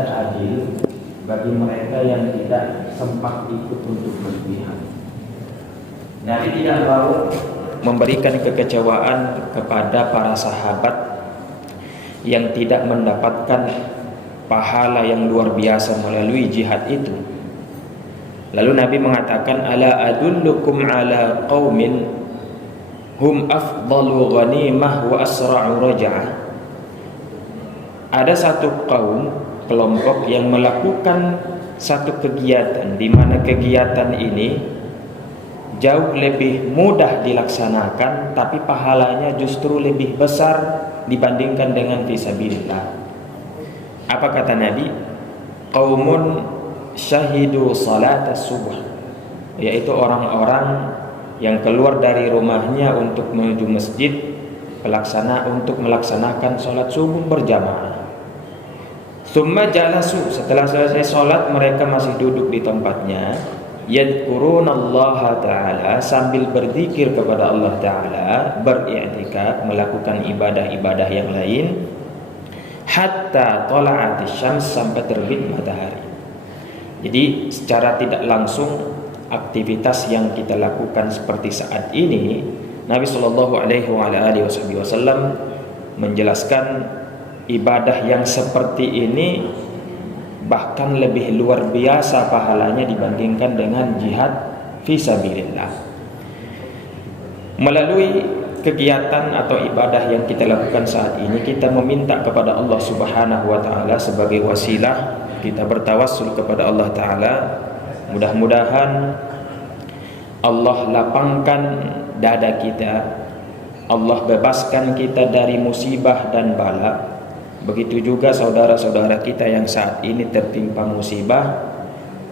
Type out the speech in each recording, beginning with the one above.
tidak adil bagi mereka yang tidak sempat ikut untuk berjihad. Nabi tidak mau memberikan kekecewaan kepada para sahabat yang tidak mendapatkan pahala yang luar biasa melalui jihad itu. Lalu Nabi mengatakan, ala adullukum ala qaumin hum afdalu ghanimah wa asra'u raja'ah. Ada satu kelompok yang melakukan satu kegiatan di mana kegiatan ini jauh lebih mudah dilaksanakan, tapi pahalanya justru lebih besar dibandingkan dengan fisabilillah. Apa kata Nabi? Qaumun syahidu salat subuh, yaitu orang-orang yang keluar dari rumahnya untuk menuju masjid untuk melaksanakan salat subuh berjamaah. Summa jalasu, setelah selesai salat mereka masih duduk di tempatnya, yadhkurunallaha ta'ala, sambil berzikir kepada Allah Ta'ala, beriktikaf, melakukan ibadah-ibadah yang lain, hatta tala'atis syams, sampai terbit matahari. Jadi secara tidak langsung aktivitas yang kita lakukan seperti saat ini, Nabi Shallallahu Alaihi Wasallam menjelaskan ibadah yang seperti ini bahkan lebih luar biasa pahalanya dibandingkan dengan jihad fisabilillah. Melalui kegiatan atau ibadah yang kita lakukan saat ini, kita meminta kepada Allah Subhanahu wa taala sebagai wasilah, kita bertawassul kepada Allah taala, mudah-mudahan Allah lapangkan dada kita, Allah bebaskan kita dari musibah dan bala. Begitu juga saudara-saudara kita yang saat ini tertimpa musibah,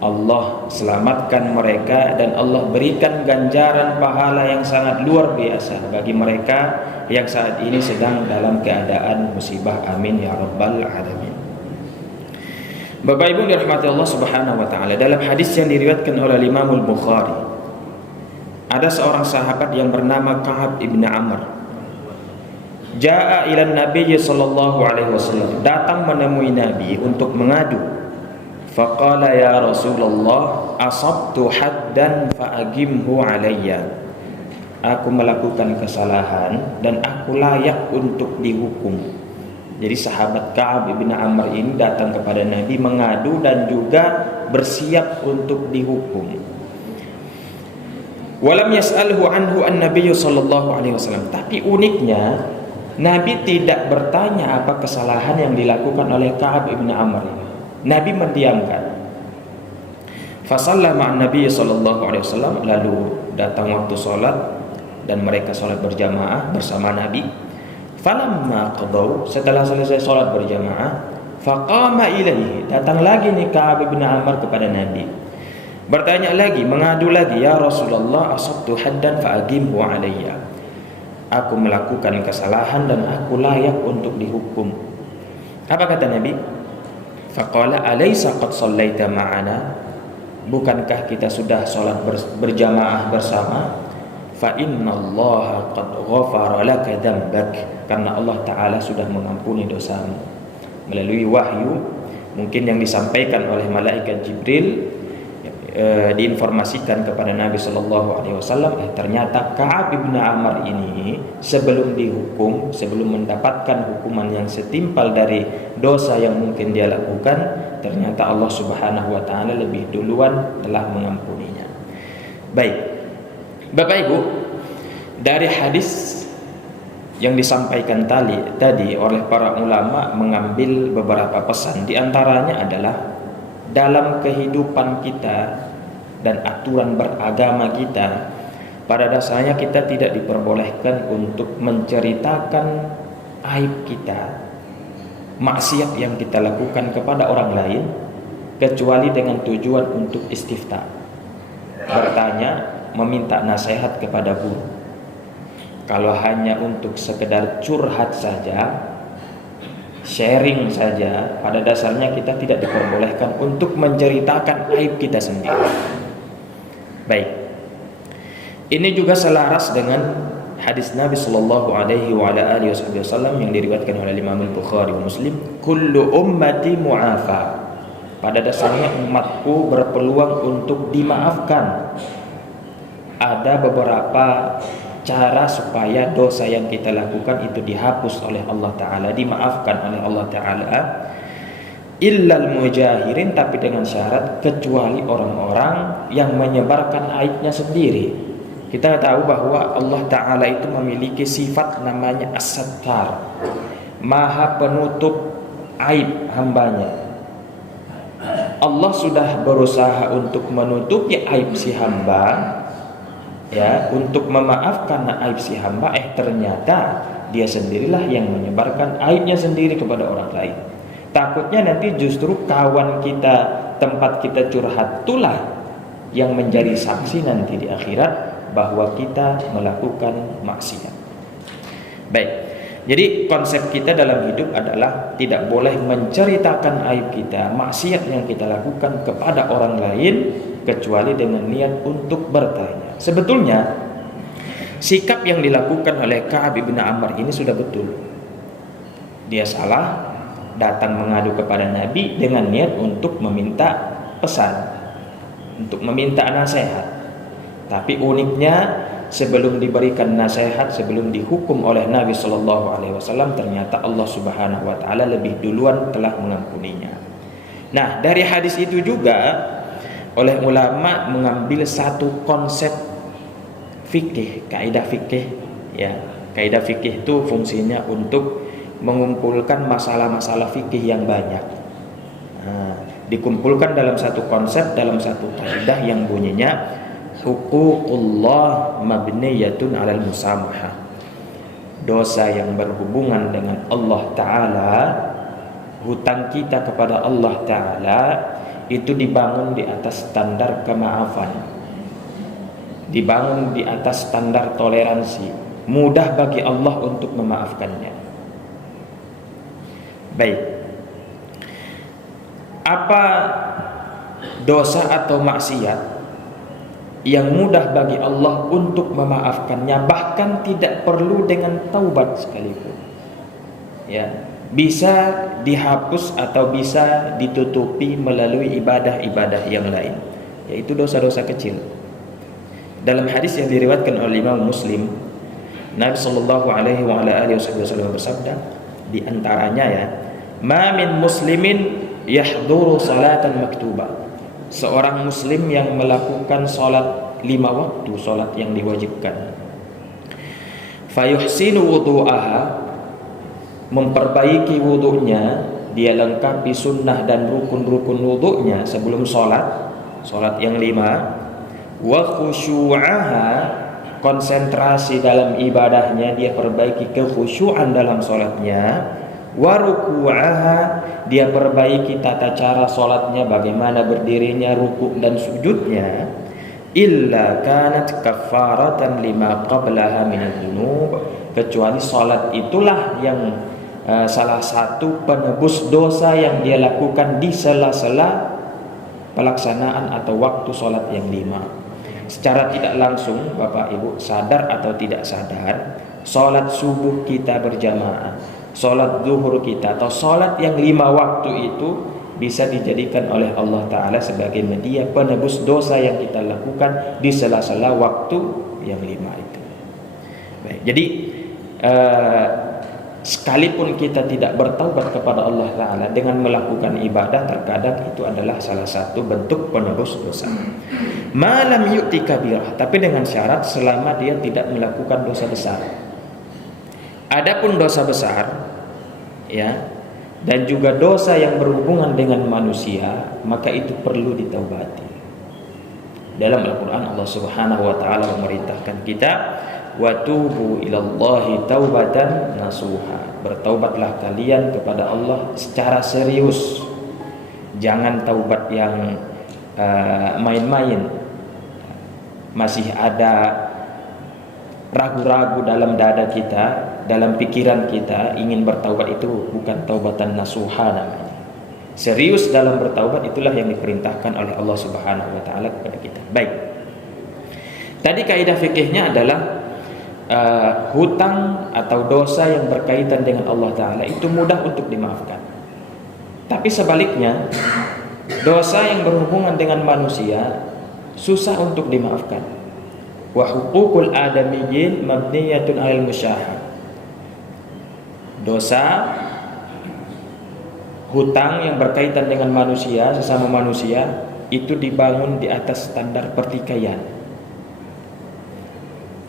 Allah selamatkan mereka dan Allah berikan ganjaran pahala yang sangat luar biasa bagi mereka yang saat ini sedang dalam keadaan musibah. Amin ya rabbal alamin. Bapak Ibu dirahmati Allah Subhanahu wa taala, dalam hadis yang diriwayatkan oleh Imam Al-Bukhari, ada seorang sahabat yang bernama Ka'ab ibn Amr. Ja'a ila Nabi sallallahu alaihi wasallam, datang menemui Nabi untuk mengadu. Faqala ya Rasulullah, asabtu haddan fa'agimhu alayya. Aku melakukan kesalahan dan aku layak untuk dihukum. Jadi sahabat Ka'ab ibn Amr ini datang kepada Nabi mengadu dan juga bersiap untuk dihukum. Walam yas'alhu anhu an-nabiy sallallahu alaihi wasallam. Tapi uniknya Nabi tidak bertanya apa kesalahan yang dilakukan oleh Ka'ab ibn Amr ini. Nabi mendiamkan. Fasalla ma'an Nabi sallallahu alaihi wasallam, lalu datang waktu salat dan mereka salat berjamaah bersama Nabi. Falamma qadaw, setelah selesai salat berjamaah, faqama ilaihi, datang lagi nih Ka'ab ibn Amr kepada Nabi. Bertanya lagi, mengadu lagi, ya Rasulullah, asabtu haddan fa'agimhu alayya. Aku melakukan kesalahan dan aku layak untuk dihukum. Apa kata Nabi? Faqala alaysa qad sallaita ma'ana? Bukankah kita sudah salat berjamaah bersama? Fa innallaha qad ghafara laka dzambak, karena Allah taala sudah mengampuni dosamu. Melalui wahyu mungkin yang disampaikan oleh malaikat Jibril, diinformasikan kepada Nabi Shallallahu Alaihi Wasallam, ternyata Ka'ab bin Amr ini sebelum dihukum, sebelum mendapatkan hukuman yang setimpal dari dosa yang mungkin dia lakukan, ternyata Allah Subhanahu Wa Taala lebih duluan telah mengampuninya. Baik, Bapak Ibu, dari hadis yang disampaikan tadi oleh para ulama mengambil beberapa pesan. Di antaranya adalah dalam kehidupan kita dan aturan beragama kita, pada dasarnya kita tidak diperbolehkan untuk menceritakan aib kita, maksiat yang kita lakukan kepada orang lain, kecuali dengan tujuan untuk istifta, bertanya, meminta nasihat kepada guru. Kalau hanya untuk sekedar curhat saja, sharing saja, pada dasarnya kita tidak diperbolehkan untuk menceritakan aib kita sendiri. Baik, ini juga selaras dengan hadis Nabi sallallahu alaihi wa ala alihi wasallam yang diriwayatkan oleh Imam Al-Bukhari wa Muslim, kullu ummati mu'afa. Pada dasarnya umatku berpeluang untuk dimaafkan. Ada beberapa cara supaya dosa yang kita lakukan itu dihapus oleh Allah Ta'ala, dimaafkan oleh Allah Ta'ala. Illal mujahirin, tapi dengan syarat kecuali orang-orang yang menyebarkan aibnya sendiri. Kita tahu bahwa Allah Ta'ala itu memiliki sifat namanya As-Sattar, Maha penutup aib hambanya. Allah sudah berusaha untuk menutupi aib si hamba, ya, untuk memaafkan aib si hamba, ternyata dia sendirilah yang menyebarkan aibnya sendiri kepada orang lain. Takutnya nanti justru kawan kita, tempat kita curhat, itulah yang menjadi saksi nanti di akhirat bahwa kita melakukan maksiat. Baik, jadi konsep kita dalam hidup adalah tidak boleh menceritakan aib kita, maksiat yang kita lakukan kepada orang lain, kecuali dengan niat untuk bertanya. Sebetulnya sikap yang dilakukan oleh Ka'ab bin Ammar ini sudah betul. Dia salah, datang mengadu kepada Nabi dengan niat untuk meminta pesan, untuk meminta nasihat. Tapi uniknya, sebelum diberikan nasihat, sebelum dihukum oleh Nabi SAW, ternyata Allah Subhanahu Wa Taala lebih duluan telah mengampuninya. Nah, dari hadis itu juga oleh ulama mengambil satu konsep fikih, kaidah fikih. Ya, kaidah fikih itu fungsinya untuk mengumpulkan masalah-masalah fikih yang banyak. Nah, dikumpulkan dalam satu konsep, dalam satu kaidah yang bunyinya huququllah mabniyatun 'alal musamahah. Dosa yang berhubungan dengan Allah Ta'ala, hutang kita kepada Allah Ta'ala itu dibangun di atas standar kemaafan, dibangun di atas standar toleransi, mudah bagi Allah untuk memaafkannya. Baik, apa dosa atau maksiat yang mudah bagi Allah untuk memaafkannya, bahkan tidak perlu dengan taubat sekalipun? Ya, bisa dihapus atau bisa ditutupi melalui ibadah-ibadah yang lain, yaitu dosa-dosa kecil. Dalam hadis yang diriwayatkan oleh Imam Muslim, Nabi sallallahu alaihi wa ala alihi wasallam bersabda, di antaranya, ya, ma min muslimin yahduru salatan maktubah. Seorang muslim yang melakukan salat 5 waktu, salat yang diwajibkan, fayuhsinu wudu'aha, memperbaiki wudunya, dia lengkapi sunnah dan rukun-rukun wudunya sebelum salat, salat yang 5, wa khusyu'aha, konsentrasi dalam ibadahnya, dia perbaiki kekhusyuan dalam salatnya, wa ruku'aha, dia perbaiki tata cara salatnya, bagaimana berdirinya, ruku' dan sujudnya, illa kanat kafaratan lima qablaha minadz dzunub, kecuali salat itulah yang salah satu penebus dosa yang dia lakukan di sela-sela pelaksanaan atau waktu salat yang 5. Secara tidak langsung, Bapak Ibu, sadar atau tidak sadar, salat subuh kita berjamaah, salat zuhur kita, atau salat yang 5 waktu itu bisa dijadikan oleh Allah Ta'ala sebagai media penebus dosa yang kita lakukan di sela-sela waktu yang 5 itu. Baik, jadi sekalipun kita tidak bertaubat kepada Allah Ta'ala dengan melakukan ibadah, terkadang itu adalah salah satu bentuk penebus dosa. Malam yu'ti kabirah, tapi dengan syarat selama dia tidak melakukan dosa besar. Adapun dosa besar, ya, dan juga dosa yang berhubungan dengan manusia, maka itu perlu ditaubati. Dalam Al-Quran Allah Subhanahu wa Ta'ala memerintahkan kita, wa tubu ilallahi taubatan nasuha, bertaubatlah kalian kepada Allah secara serius, jangan taubat yang main-main. Masih ada ragu-ragu dalam dada kita, dalam pikiran kita, ingin bertaubat, itu bukan taubatan nasuha namanya. Serius dalam bertaubat, itulah yang diperintahkan oleh Allah Subhanahu wa Ta'ala kepada kita. Baik, tadi kaidah fikihnya adalah hutang atau dosa yang berkaitan dengan Allah Ta'ala itu mudah untuk dimaafkan. Tapi sebaliknya, dosa yang berhubungan dengan manusia susah untuk dimaafkan. Wa huququl adamiyyin mabniyatun 'alal musyahah. Dosa hutang yang berkaitan dengan manusia, sesama manusia, itu dibangun di atas standar pertikaian.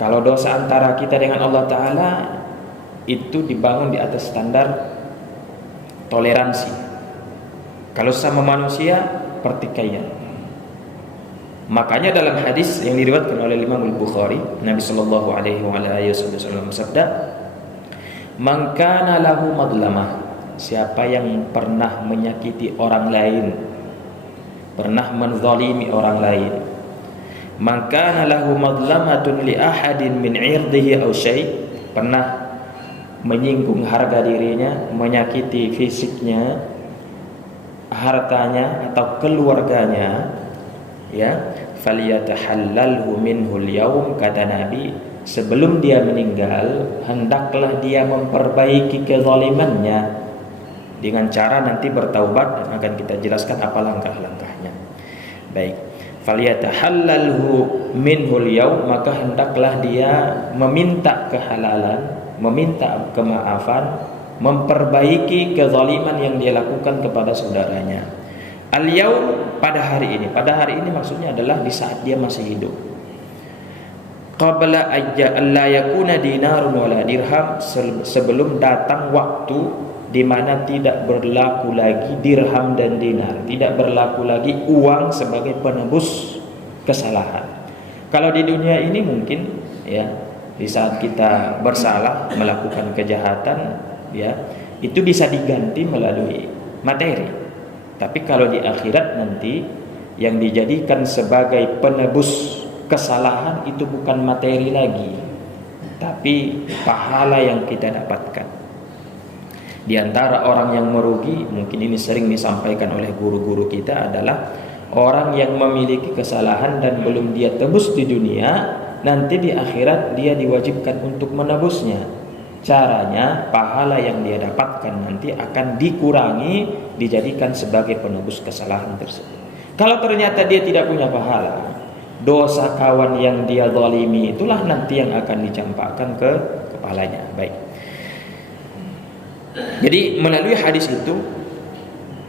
Kalau dosa antara kita dengan Allah Ta'ala itu dibangun di atas standar toleransi. Kalau sesama manusia, pertikaian. Makanya dalam hadis yang diriwayatkan oleh Imam Al-Bukhari, Nabi sallallahu alaihi wasallam bersabda, "Man kana lahu madlamah," siapa yang pernah menyakiti orang lain, pernah menzalimi orang lain, "Man kana lahu madlamatun li ahadin min 'irdihi aw syai'," pernah menyinggung harga dirinya, menyakiti fisiknya, hartanya atau keluarganya, ya, falyatahallalhu minhul yaum, kata Nabi, sebelum dia meninggal hendaklah dia memperbaiki kezalimannya dengan cara nanti bertaubat, dan akan kita jelaskan apa langkah-langkahnya. Baik, falyatahallalhu minhul yaum, maka hendaklah dia meminta kehalalan, meminta kemaafan, memperbaiki kezaliman yang dia lakukan kepada saudaranya. Al-yaum, pada hari ini. Pada hari ini maksudnya adalah di saat dia masih hidup. Qabla alla yakuna dinarun wala dirham, sebelum datang waktu di mana tidak berlaku lagi dirham dan dinar, tidak berlaku lagi uang sebagai penebus kesalahan. Kalau di dunia ini mungkin, ya, di saat kita bersalah melakukan kejahatan, ya, itu bisa diganti melalui materi. Tapi kalau di akhirat nanti yang dijadikan sebagai penebus kesalahan itu bukan materi lagi, tapi pahala yang kita dapatkan. Di antara orang yang merugi, mungkin ini sering disampaikan oleh guru-guru kita, adalah orang yang memiliki kesalahan dan belum dia tebus di dunia, nanti di akhirat dia diwajibkan untuk menebusnya. Caranya, pahala yang dia dapatkan nanti akan dikurangi, dijadikan sebagai penebus kesalahan tersebut. Kalau ternyata dia tidak punya pahala, dosa kawan yang dia zalimi itulah nanti yang akan dicampakkan ke kepalanya. Baik. Jadi melalui hadis itu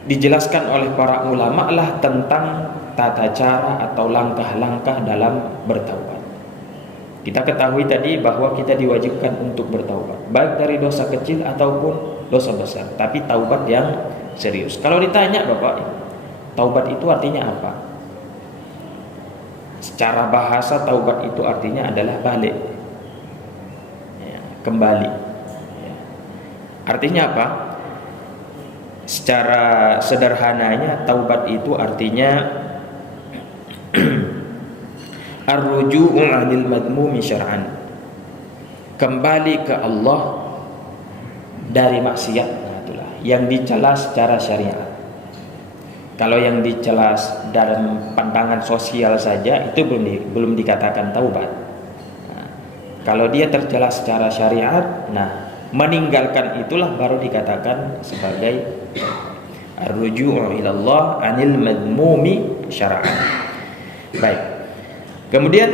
dijelaskan oleh para ulama lah tentang tata cara atau langkah-langkah dalam bertaubat. Kita ketahui tadi bahwa kita diwajibkan untuk bertaubat, baik dari dosa kecil ataupun dosa besar, tapi taubat yang serius. Kalau ditanya, Bapak, taubat itu artinya apa? Secara bahasa taubat itu artinya adalah balik, ya, kembali, ya. Artinya apa? Secara sederhananya taubat itu artinya ar-ruju'u 'anil madmumi syar'an, kembali ke Allah dari maksiat. Nah, itulah yang dicela secara syariat. Kalau yang dicela dalam pandangan sosial saja itu belum dikatakan taubat. Nah, kalau dia tercela secara syariat, nah, meninggalkan itulah baru dikatakan sebagai ar-ruju'u ila Allah 'anil madmumi syar'an. Baik. Kemudian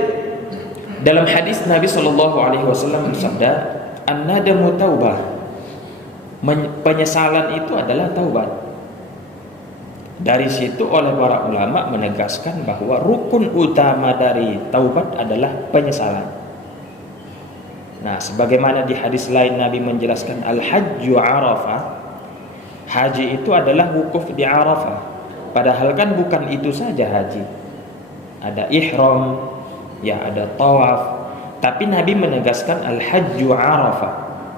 dalam hadis Nabi sallallahu alaihi wasallam bersabda, "An-nadamu taubah." Penyesalan itu adalah taubat. Dari situ oleh para ulama menegaskan bahwa rukun utama dari taubat adalah penyesalan. Nah, sebagaimana di hadis lain Nabi menjelaskan al-hajju arafah. Haji itu adalah wukuf di Arafah. Padahal kan bukan itu saja haji. Ada ihram, ya, ada tawaf. Tapi Nabi menegaskan al-hajju arafah.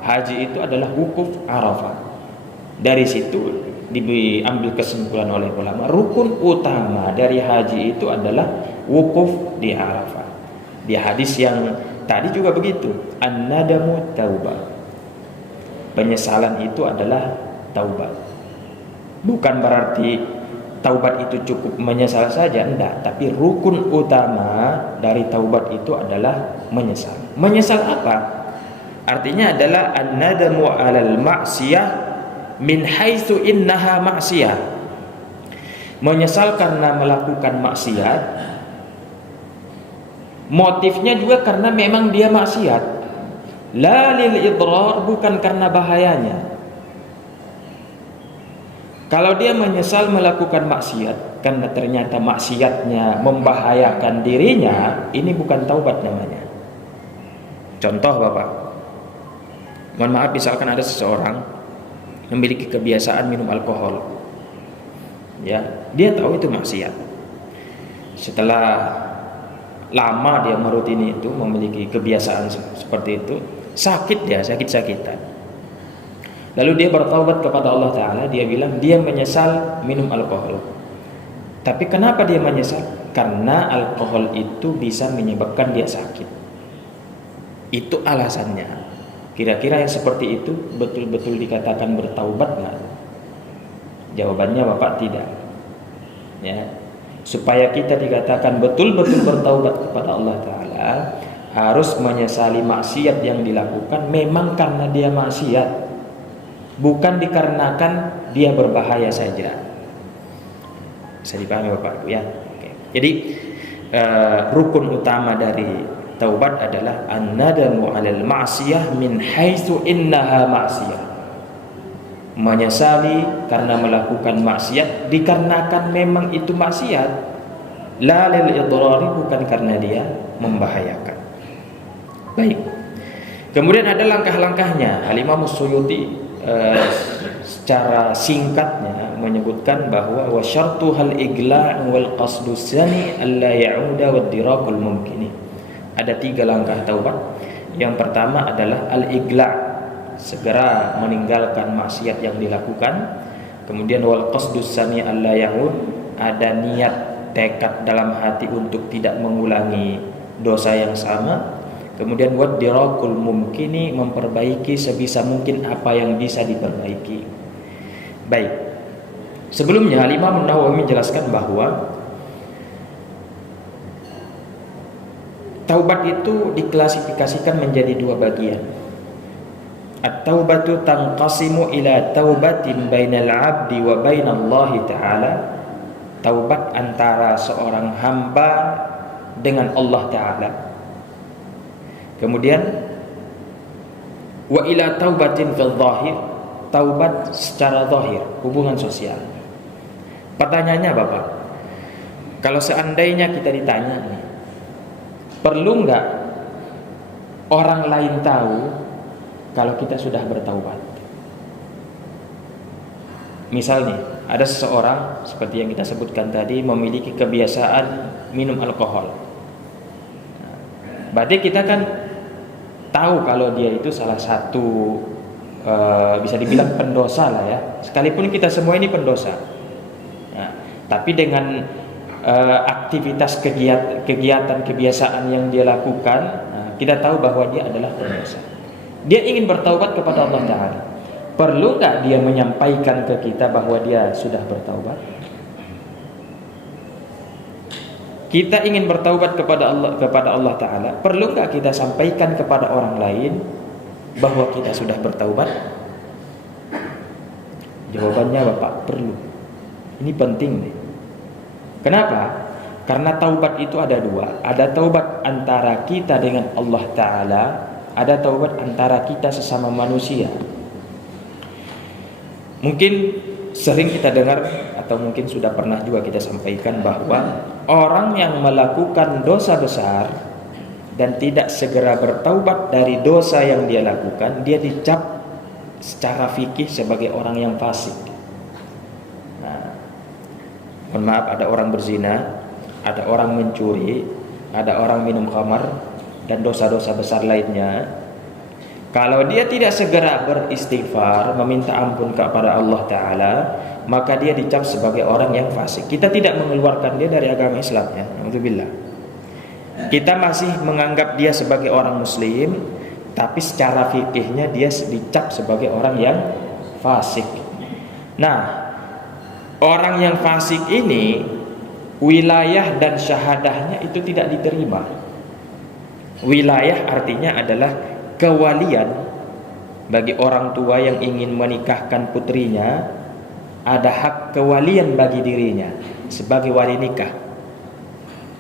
Haji itu adalah wukuf Arafah. Dari situ diambil kesimpulan oleh ulama, rukun utama dari haji itu adalah wukuf di Arafah. Di hadis yang tadi juga begitu, an-nadamu taubah. Penyesalan itu adalah taubat. Bukan berarti taubat itu cukup menyesal saja? Enggak, tapi rukun utama dari taubat itu adalah menyesal. Menyesal apa? Artinya adalah an-nadamu 'alal ma'siyah min haitsu innaha ma'siyah. Menyesal karena melakukan maksiat. Motifnya juga karena memang dia maksiat. La lil idrar, bukan karena bahayanya. Kalau dia menyesal melakukan maksiat karena ternyata maksiatnya membahayakan dirinya, ini bukan taubat namanya. Contoh Bapak, mohon maaf, misalkan ada seseorang memiliki kebiasaan minum alkohol, ya, dia tahu itu maksiat. Setelah lama dia merutini itu, memiliki kebiasaan seperti itu, sakit-sakitan. Lalu dia bertaubat kepada Allah Ta'ala. Dia bilang dia menyesal minum alkohol. Tapi kenapa dia menyesal? Karena alkohol itu bisa menyebabkan dia sakit. Itu alasannya. Kira-kira yang seperti itu betul-betul dikatakan bertaubat nggak? Jawabannya Bapak, tidak. Ya. Supaya kita dikatakan betul-betul bertaubat kepada Allah Ta'ala, harus menyesali maksiat yang dilakukan memang karena dia maksiat, bukan dikarenakan dia berbahaya saja. Bisa dipahami Bapak ya? Oke. Jadi rukun utama dari taubat adalah an-nadamu 'alal ma'siyah min haitsu innaha ma'siyah. Menyesali karena melakukan maksiat dikarenakan memang itu maksiat. La lil idrari, bukan karena dia membahayakan. Baik. Kemudian ada langkah-langkahnya. Al-Imam Suyuti secara singkatnya menyebutkan bahwa wa syartuhal igla' wal qasdu tsani alla ya'uda wa dirakul mumkin. Ada 3 langkah taubat. Yang pertama adalah al-igla', segera meninggalkan maksiat yang dilakukan. Kemudian wal qasdu tsani alla ya'ud, ada niat tekad dalam hati untuk tidak mengulangi dosa yang sama. Kemudian waddirakul mumkini, memperbaiki sebisa mungkin apa yang bisa diperbaiki. Baik. Sebelumnya Imam Nawawi menjelaskan bahwa taubat itu diklasifikasikan menjadi 2 bagian. At-taubatu tanqasimu ila taubatin bainal 'abdi wa bainallahi ta'ala. Taubat antara seorang hamba dengan Allah Ta'ala. Kemudian wa ila taubatin fil zahir, taubat secara zahir, hubungan sosial. Pertanyaannya Bapak, kalau seandainya kita ditanya nih, perlu nggak orang lain tahu kalau kita sudah bertaubat? Misalnya ada seseorang seperti yang kita sebutkan tadi memiliki kebiasaan minum alkohol. Berarti kita kan tahu kalau dia itu salah satu bisa dibilang pendosa lah ya. Sekalipun kita semua ini pendosa. Nah, tapi dengan aktivitas kegiatan kebiasaan yang dia lakukan, kita tahu bahwa dia adalah pendosa. Dia ingin bertaubat kepada Allah Ta'ala. Perlu nggak dia menyampaikan ke kita bahwa dia sudah bertaubat? Kita ingin bertaubat kepada Allah Ta'ala, perlu nggak kita sampaikan kepada orang lain bahwa kita sudah bertaubat? Jawabannya Bapak, perlu. Ini penting nih. Kenapa? Karena taubat itu ada 2. Ada taubat antara kita dengan Allah Ta'ala, ada taubat antara kita sesama manusia. Mungkin sering kita dengar atau mungkin sudah pernah juga kita sampaikan bahwa orang yang melakukan dosa besar dan tidak segera bertaubat dari dosa yang dia lakukan, dia dicap secara fikih sebagai orang yang fasik. Nah, mohon maaf, ada orang berzina, ada orang mencuri, ada orang minum khamar dan dosa-dosa besar lainnya. Kalau dia tidak segera beristighfar, meminta ampun kepada Allah Ta'ala, maka dia dicap sebagai orang yang fasik. Kita tidak mengeluarkan dia dari agama Islam ya, alhamdulillah. Kita masih menganggap dia sebagai orang muslim, tapi secara fikihnya dia dicap sebagai orang yang fasik. Nah, Orang yang fasik ini wilayah dan syahadahnya itu tidak diterima. Wilayah artinya adalah kewalian. Bagi orang tua yang ingin menikahkan putrinya, ada hak kewalian bagi dirinya sebagai wali nikah.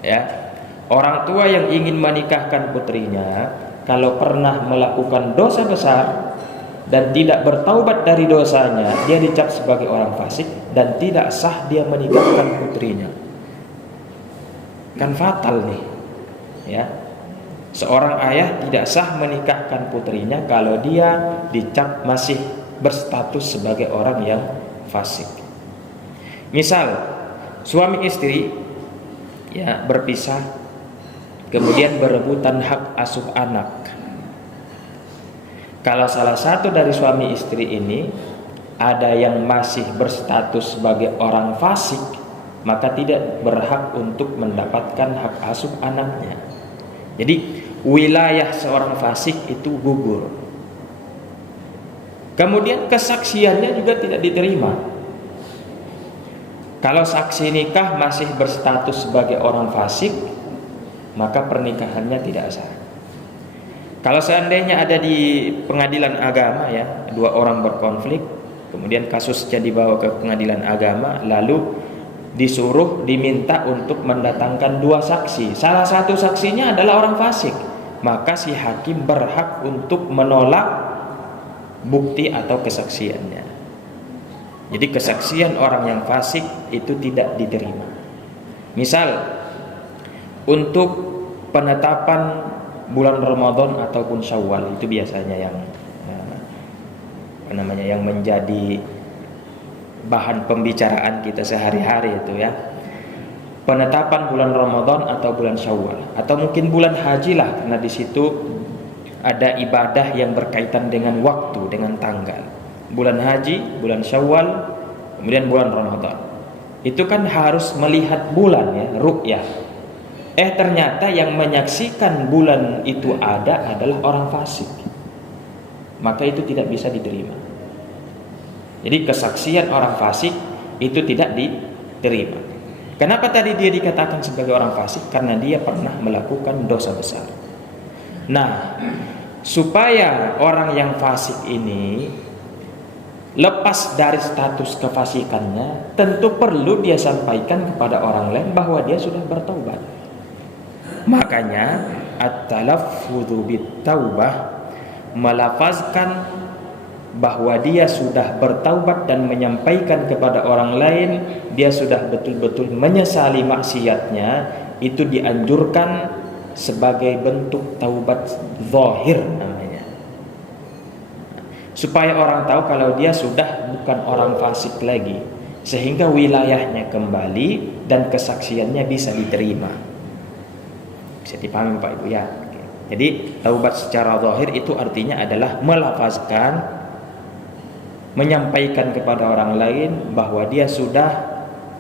Ya, orang tua yang ingin menikahkan putrinya, kalau pernah melakukan dosa besar dan tidak bertaubat dari dosanya, dia dicap sebagai orang fasik dan tidak sah dia menikahkan putrinya. Kan fatal nih, ya. Seorang ayah tidak sah menikahkan putrinya kalau dia dicap masih berstatus sebagai orang yang fasik. Misal suami istri ya berpisah, kemudian berebutan hak asuh anak. Kalau salah satu dari suami istri ini ada yang masih berstatus sebagai orang fasik, maka tidak berhak untuk mendapatkan hak asuh anaknya. Jadi wilayah seorang fasik itu gugur. Kemudian kesaksiannya juga tidak diterima. Kalau saksi nikah masih berstatus sebagai orang fasik, maka pernikahannya tidak sah. Kalau seandainya ada di pengadilan agama ya, dua orang berkonflik, kemudian kasusnya dibawa ke pengadilan agama, lalu diminta untuk mendatangkan dua saksi. Salah satu saksinya adalah orang fasik, maka si hakim berhak untuk menolak bukti atau kesaksiannya. Jadi kesaksian orang yang fasik itu tidak diterima. Misal untuk penetapan bulan Ramadan ataupun Syawal, itu biasanya yang menjadi bahan pembicaraan kita sehari-hari itu ya. Penetapan bulan Ramadan atau bulan Syawal atau mungkin bulan haji lah, karena di situ ada ibadah yang berkaitan dengan waktu, dengan tanggal. Bulan haji, bulan Syawal, kemudian bulan Ramadan. Itu kan harus melihat bulan ya, ru'yah. Ternyata yang menyaksikan bulan itu adalah orang fasik, maka itu tidak bisa diterima. Jadi kesaksian orang fasik itu tidak diterima. Kenapa tadi dia dikatakan sebagai orang fasik? Karena dia pernah melakukan dosa besar. Nah, supaya orang yang fasik ini lepas dari status kefasikannya, tentu perlu dia sampaikan kepada orang lain bahwa dia sudah bertaubat. Makanya at-talaffudzu bit-taubah, melafazkan bahwa dia sudah bertaubat dan menyampaikan kepada orang lain dia sudah betul-betul menyesali maksiatnya, itu dianjurkan sebagai bentuk taubat zahir namanya, supaya orang tahu kalau dia sudah bukan orang fasik lagi, sehingga wilayahnya kembali dan kesaksiannya bisa diterima. Bisa dipahami Pak Ibu ya. Jadi taubat secara zahir itu artinya adalah melafazkan, menyampaikan kepada orang lain bahwa dia sudah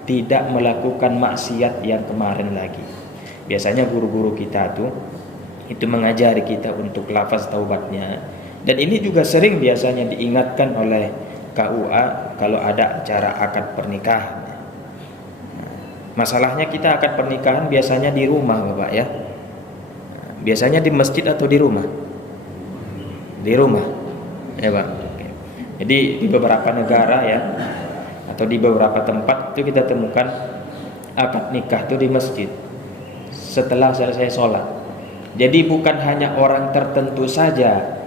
tidak melakukan maksiat yang kemarin lagi. Biasanya guru-guru kita tuh itu mengajari kita untuk lafaz taubatnya, dan ini juga sering biasanya diingatkan oleh KUA kalau ada acara akad pernikahan. Masalahnya kita akad pernikahan biasanya di rumah Bapak ya. Biasanya di masjid atau di rumah? Di rumah ya Pak. Jadi di beberapa negara ya, atau di beberapa tempat itu kita temukan akad nikah itu di masjid setelah selesai sholat. Jadi bukan hanya orang tertentu saja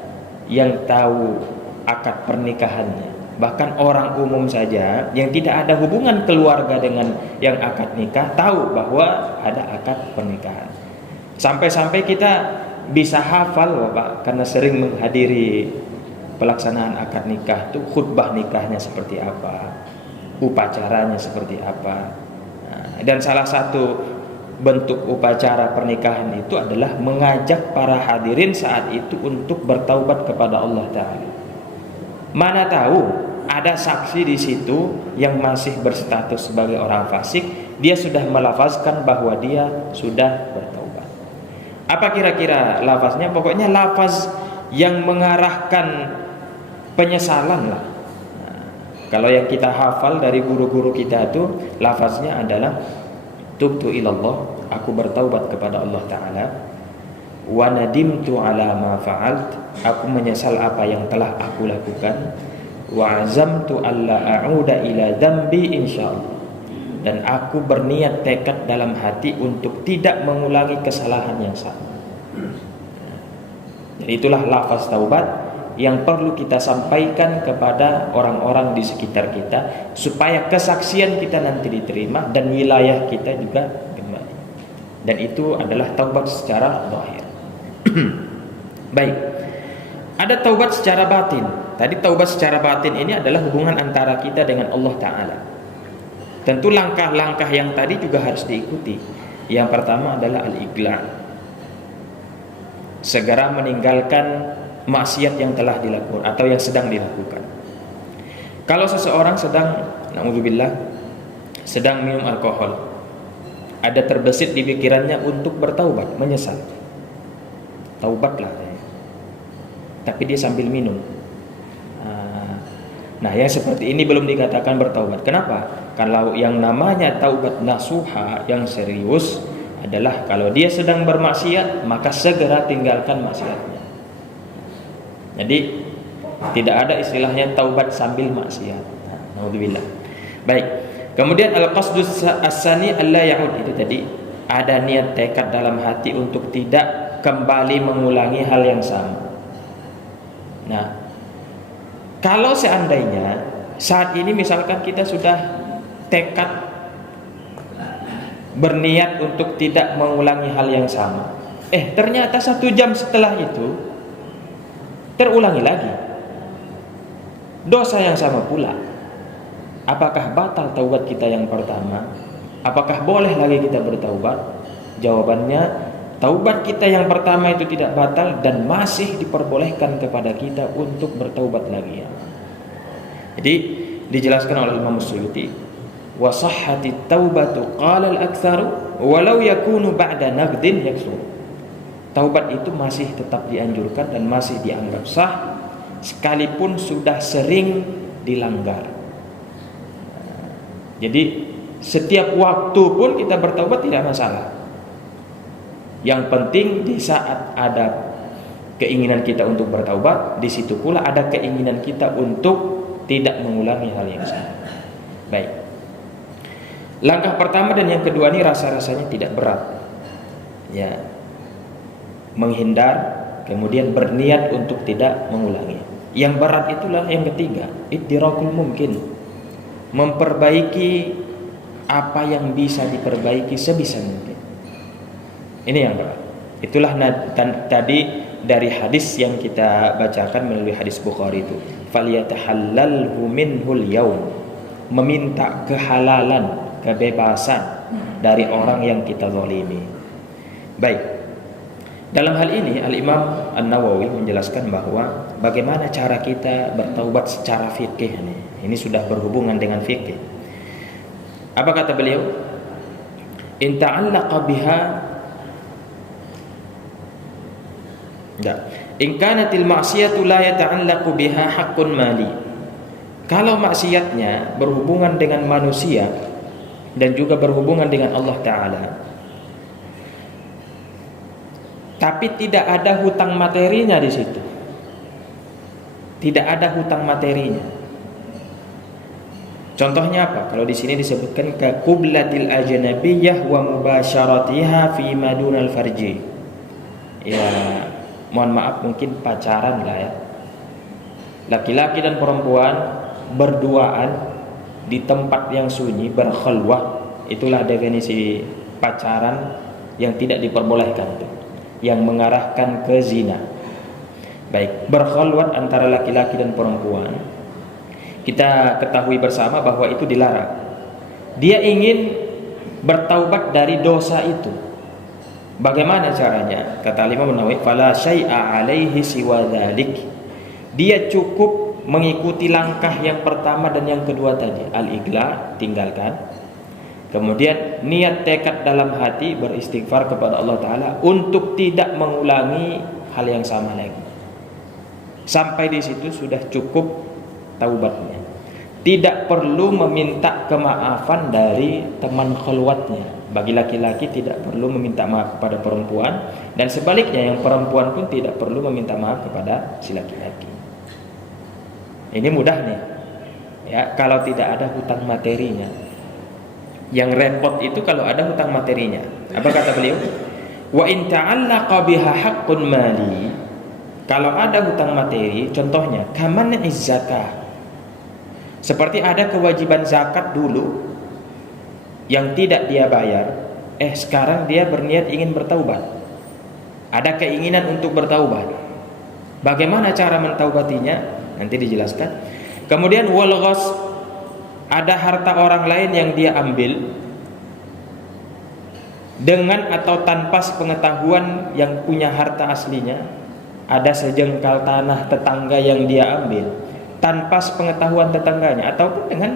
yang tahu akad pernikahannya, bahkan orang umum saja yang tidak ada hubungan keluarga dengan yang akad nikah tahu bahwa ada akad pernikahan. Sampai-sampai kita bisa hafal Bapak, karena sering menghadiri pelaksanaan akad nikah itu, khutbah nikahnya seperti apa, upacaranya seperti apa. Dan salah satu bentuk upacara pernikahan itu adalah mengajak para hadirin saat itu untuk bertaubat kepada Allah Ta'ala. Mana tahu ada saksi di situ yang masih berstatus sebagai orang fasik, dia sudah melafazkan bahwa dia sudah bertaubat. Apa kira-kira lafaznya? Pokoknya lafaz yang mengarahkan penyesalan lah. Kalau yang kita hafal dari guru-guru kita itu lafaznya adalah tubtu ilallah, aku bertaubat kepada Allah Ta'ala. Wa nadimtu ala ma fa'alt, aku menyesal apa yang telah aku lakukan. Wa azamtu alla a'uda ila dzambi insyaallah, dan aku berniat tekad dalam hati untuk tidak mengulangi kesalahan yang sama. Jadi itulah lafaz taubat yang perlu kita sampaikan kepada orang-orang di sekitar kita supaya kesaksian kita nanti diterima dan wilayah kita juga kembali. Dan itu adalah taubat secara zahir. Baik. Ada taubat secara batin. Tadi taubat secara batin ini adalah hubungan antara kita dengan Allah Ta'ala. Tentu langkah-langkah yang tadi juga harus diikuti. Yang pertama adalah al-iqla', segera meninggalkan maksiat yang telah dilakukan atau yang sedang dilakukan. Kalau seseorang sedang, na'udzubillah, sedang minum alkohol, ada terbesit di pikirannya untuk bertaubat, menyesal, taubatlah, tapi dia sambil minum. Nah, yang seperti ini belum dikatakan bertaubat. Kenapa? Kalau yang namanya taubat nasuha yang serius adalah kalau dia sedang bermaksiat, maka segera tinggalkan maksiatnya. Jadi tidak ada istilahnya taubat sambil maksiat. Naudzubillah. Baik. Kemudian al-qasdus as-sani alla ya'ud, itu tadi ada niat tekad dalam hati untuk tidak kembali mengulangi hal yang sama. Nah, kalau seandainya saat ini misalkan kita sudah tekad berniat untuk tidak mengulangi hal yang sama, ternyata 1 jam setelah itu terulangi lagi dosa yang sama pula, apakah batal taubat kita yang pertama? Apakah boleh lagi kita bertaubat? Jawabannya, taubat kita yang pertama itu tidak batal dan masih diperbolehkan kepada kita untuk bertaubat lagi. Jadi dijelaskan oleh Imam Suyuti, wa sahhati taubatu qala al-aktsaru walau yakunu ba'da naqdin yaksur. Taubat itu masih tetap dianjurkan dan masih dianggap sah sekalipun sudah sering dilanggar. Jadi setiap waktu pun kita bertaubat tidak masalah. Yang penting di saat ada keinginan kita untuk bertaubat, di situ pula ada keinginan kita untuk tidak mengulangi hal yang sama. Baik. Langkah pertama dan yang kedua ini rasa-rasanya tidak berat. Ya. Menghindar, kemudian berniat untuk tidak mengulangi. Yang berat itulah yang ketiga, idrakul mungkin, memperbaiki apa yang bisa diperbaiki sebisa mungkin. Ini yang berat. Itulah tadi dari hadis yang kita bacakan melalui hadis Bukhari itu, falyatahallalhu minhul yaum, meminta kehalalan, kebebasan dari orang yang kita zalimi. Baik. Dalam hal ini Al-Imam An-Nawawi menjelaskan bahwa bagaimana cara kita bertaubat secara fikih nih. Ini sudah berhubungan dengan fikih. Apa kata beliau? In ta'allaqa biha, in kanatil ma'siyatu la yata'allaqu biha haqqun mali. Kalau maksiatnya berhubungan dengan manusia dan juga berhubungan dengan Allah Ta'ala, tapi tidak ada hutang materinya di situ. Tidak ada hutang materinya. Contohnya apa? Kalau di sini disebutkan ka qublatil ajnabiyyah wa mubasyaratiha fi madunal farji. Ya, mohon maaf mungkin pacaran lah ya. Laki-laki dan perempuan berduaan di tempat yang sunyi, berkhalwah. Itulah definisi pacaran yang tidak diperbolehkan, yang mengarahkan ke zina. Baik, berkhalwat antara laki-laki dan perempuan, kita ketahui bersama bahwa itu dilarang. Dia ingin bertaubat dari dosa itu. Bagaimana caranya? Kata Imam Nawawi, fala syai'a alaihi siwa dzalik. Dia cukup mengikuti langkah yang pertama dan yang kedua tadi, al-iqla, tinggalkan. Kemudian niat tekad dalam hati, beristighfar kepada Allah Ta'ala untuk tidak mengulangi hal yang sama lagi. Sampai di situ sudah cukup taubatnya. tidak perlu meminta kemaafan dari teman khalwatnya. Bagi laki-laki tidak perlu meminta maaf kepada perempuan, dan sebaliknya yang perempuan pun tidak perlu meminta maaf kepada si laki-laki. Ini mudah nih ya, kalau tidak ada hutang materinya. Yang repot itu kalau ada hutang materinya. Apa kata beliau? Wa in ta'allaqa biha haqqun mali. Kalau ada hutang materi, contohnya kaman zakah. Seperti ada kewajiban zakat dulu yang tidak dia bayar, sekarang dia berniat ingin bertaubat. Ada keinginan untuk bertaubat. Bagaimana cara mentaubatinya? Nanti dijelaskan. Kemudian wal ghas, ada harta orang lain yang dia ambil dengan atau tanpa sepengetahuan yang punya harta aslinya. Ada sejengkal tanah tetangga yang dia ambil tanpa sepengetahuan tetangganya ataupun dengan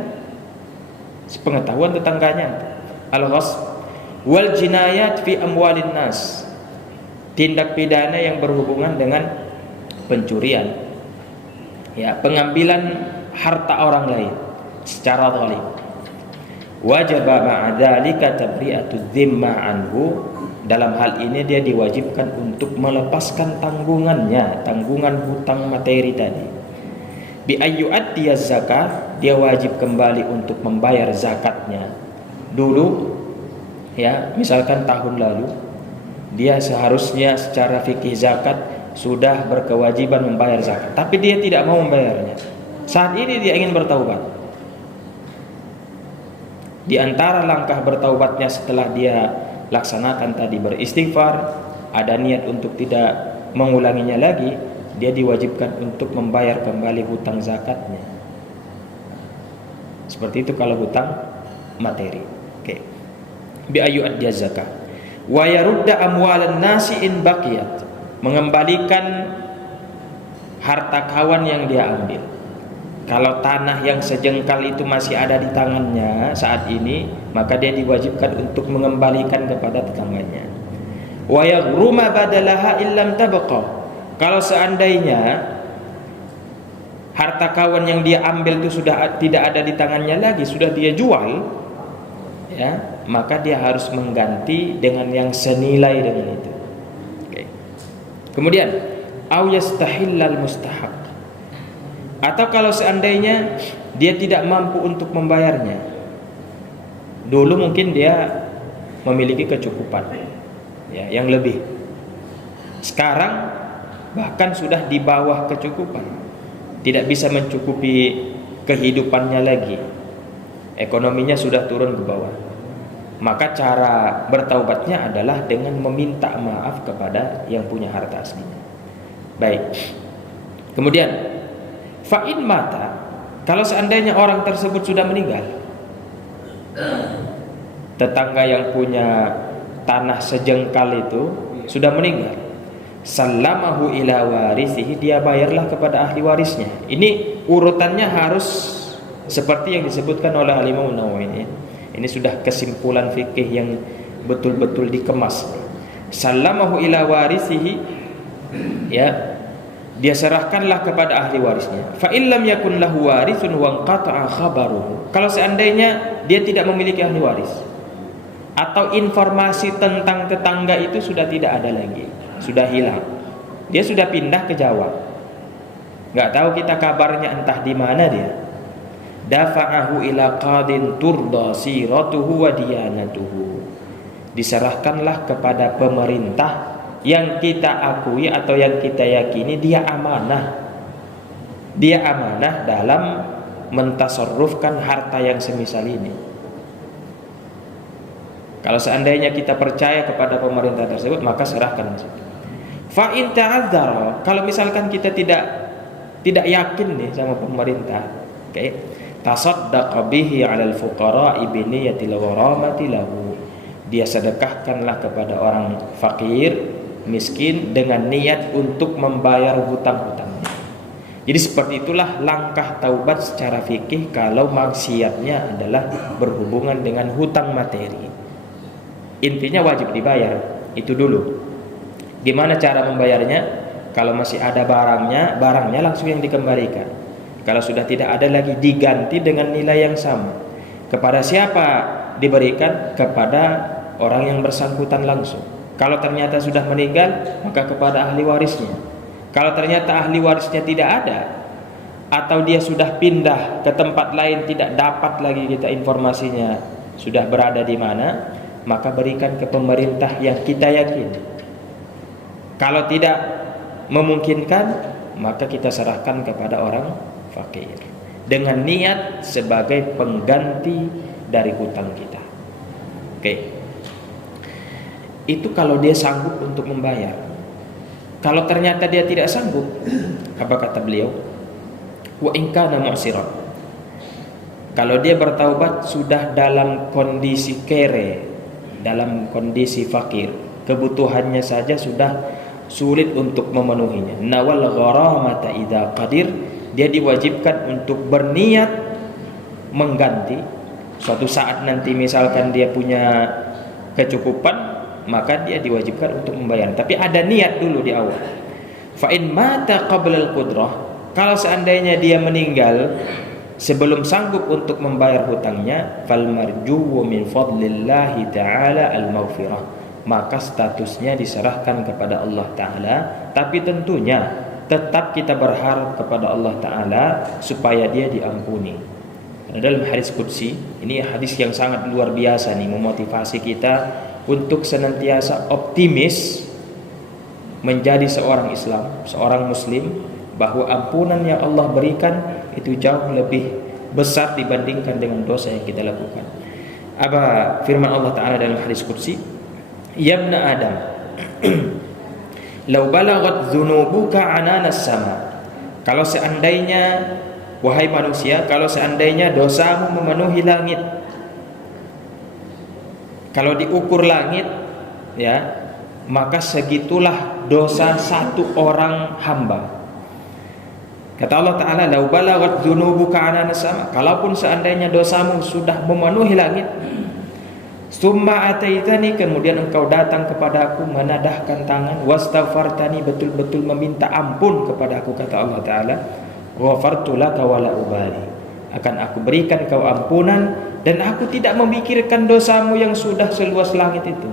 sepengetahuan tetangganya. Al-ghas wal jinayat fi amwalin nas, tindak pidana yang berhubungan dengan pencurian, ya, pengambilan harta orang lain secara zalim. Wajib ma'adzalika tabri'atu dzimma anhu. Dalam hal ini dia diwajibkan untuk melepaskan tanggungannya, tanggungan hutang materi tadi. Bi ayyu'addiya zakah, dia wajib kembali untuk membayar zakatnya. Dulu ya, misalkan tahun lalu dia seharusnya secara fikih zakat sudah berkewajiban membayar zakat, tapi dia tidak mau membayarnya. Saat ini dia ingin bertaubat. Di antara langkah bertaubatnya setelah dia laksanakan tadi beristighfar, ada niat untuk tidak mengulanginya lagi, dia diwajibkan untuk membayar kembali hutang zakatnya. Seperti itu kalau hutang materi. Oke. Bi ayyu'addiya zakah. Wa yarudda amwalan nasi in baqiyat. Mengembalikan harta kawan yang dia ambil. Kalau tanah yang sejengkal itu masih ada di tangannya saat ini, maka dia diwajibkan untuk mengembalikan kepada tetangganya. Wa yaghruma badalaha illam tabqa. Kalau seandainya harta kawan yang dia ambil itu sudah tidak ada di tangannya lagi, sudah dia jual, ya, maka dia harus mengganti dengan yang senilai dengan itu. Oke. Kemudian, au yastahillal mustahaq. Atau kalau seandainya dia tidak mampu untuk membayarnya, dulu mungkin dia memiliki kecukupan, ya, yang lebih. Sekarang bahkan sudah di bawah kecukupan, tidak bisa mencukupi kehidupannya lagi, ekonominya sudah turun ke bawah. Maka cara bertaubatnya adalah dengan meminta maaf kepada yang punya harta aslinya. Baik. Kemudian fa'in mata, kalau seandainya orang tersebut sudah meninggal, tetangga yang punya tanah sejengkal itu sudah meninggal, sallamahu ila warisihi, dia bayarlah kepada ahli warisnya. Ini urutannya harus seperti yang disebutkan oleh Al-Imam Nawawi. Ini sudah kesimpulan fikih yang betul-betul dikemas. Sallamahu ila warisihi, ya, dia serahkanlah kepada ahli warisnya. Fa illam yakun lahu warisun wa qata'a khabaruhu. Kalau seandainya dia tidak memiliki ahli waris, atau informasi tentang tetangga itu sudah tidak ada lagi, sudah hilang, dia sudah pindah ke Jawa, nggak tahu kita kabarnya, entah di mana dia. Dafa'ahu ila qadin turda siratuhu wa diyanatuhu. Diserahkanlah kepada pemerintah yang kita akui atau yang kita yakini dia amanah. Dia amanah dalam mentasarrufkan harta yang semisal ini. Kalau seandainya kita percaya kepada pemerintah tersebut, maka serahkan. Fa in ta'adzara, kalau misalkan kita tidak yakin nih sama pemerintah, oke, tasaddaqa bihi 'alal fuqara'i bi niyyatil gharamati lahu. Dia sedekahkanlah kepada orang fakir, miskin, dengan niat untuk membayar hutang-hutangnya. Jadi seperti itulah langkah taubat secara fikih kalau maksiatnya adalah berhubungan dengan hutang materi. Intinya wajib dibayar, itu dulu. Gimana cara membayarnya? Kalau masih ada barangnya langsung yang dikembalikan. Kalau sudah tidak ada lagi, diganti dengan nilai yang sama. Kepada siapa diberikan? Kepada orang yang bersangkutan langsung. Kalau ternyata sudah meninggal, maka kepada ahli warisnya. Kalau ternyata ahli warisnya tidak ada, atau dia sudah pindah ke tempat lain, tidak dapat lagi kita informasinya sudah berada di mana, maka berikan ke pemerintah yang kita yakin. Kalau tidak memungkinkan, maka kita serahkan kepada orang fakir dengan niat sebagai pengganti dari hutang kita. Oke. Itu kalau dia sanggup untuk membayar. Kalau ternyata dia tidak sanggup, apa kata beliau? Wa in kana mu'siran. Kalau dia bertaubat sudah dalam kondisi kere, dalam kondisi fakir, kebutuhannya saja sudah sulit untuk memenuhinya. Nawal gharamata idza qadir, dia diwajibkan untuk berniat mengganti. Suatu saat nanti misalkan dia punya kecukupan, maka dia diwajibkan untuk membayar. Tapi ada niat dulu di awal. Fa in mata qabla al-qudrah, kalau seandainya dia meninggal sebelum sanggup untuk membayar hutangnya, fal marjuwu min fadlillahi ta'ala al-maghfirah, maka statusnya diserahkan kepada Allah Ta'ala. Tapi tentunya tetap kita berharap kepada Allah Ta'ala supaya dia diampuni. Dalam hadis qudsi, ini hadis yang sangat luar biasa nih, memotivasi kita untuk senantiasa optimis menjadi seorang Islam, seorang Muslim, bahwa ampunan yang Allah berikan itu jauh lebih besar dibandingkan dengan dosa yang kita lakukan. Apa firman Allah Ta'ala dalam hadis qudsi? Ya ibna Adam, law balaghat dzunubuka ananas sama. Kalau seandainya, wahai manusia, kalau seandainya dosamu memenuhi langit, kalau diukur langit, ya, maka segitulah dosa satu orang hamba. Kata Allah Ta'ala, lau balaghat dzunubuka ananas sama. Kalaupun seandainya dosamu sudah memenuhi langit, summa ataitani, kemudian engkau datang kepada aku, menadahkan tangan, wastaghfartani, betul-betul meminta ampun kepada aku, kata Allah Ta'ala, ghafartu laka wala ubali, akan aku berikan kau ampunan dan aku tidak memikirkan dosamu yang sudah seluas langit itu.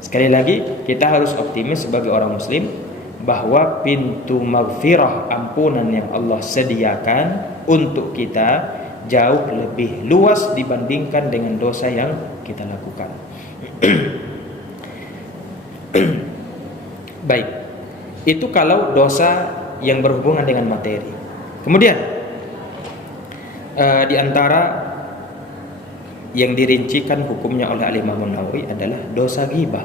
Sekali lagi, kita harus optimis sebagai orang muslim bahwa pintu maghfirah, ampunan yang Allah sediakan untuk kita jauh lebih luas dibandingkan dengan dosa yang kita lakukan. Baik, itu kalau dosa yang berhubungan dengan materi. Kemudian di antara yang dirincikan hukumnya oleh Al-Imam Nawawi adalah dosa ghibah.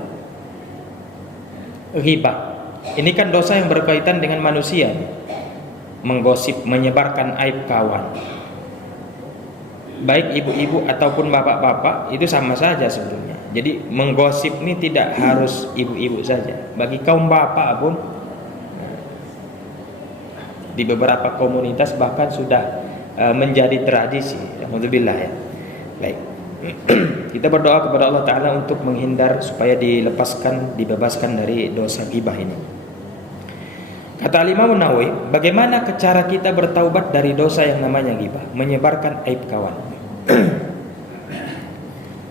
Ghibah ini kan dosa yang berkaitan dengan manusia, menggosip, menyebarkan aib kawan. Baik ibu-ibu ataupun bapak-bapak itu sama saja sebetulnya. Jadi menggosip ini tidak harus ibu-ibu saja. Bagi kaum bapak pun, di beberapa komunitas bahkan sudah menjadi tradisi. Alhamdulillah ya. Baik. Kita berdoa kepada Allah Ta'ala untuk menghindar supaya dibebaskan dari dosa ghibah ini. Kata Imam Nawawi, bagaimana cara kita bertaubat dari dosa yang namanya ghibah, menyebarkan aib kawan?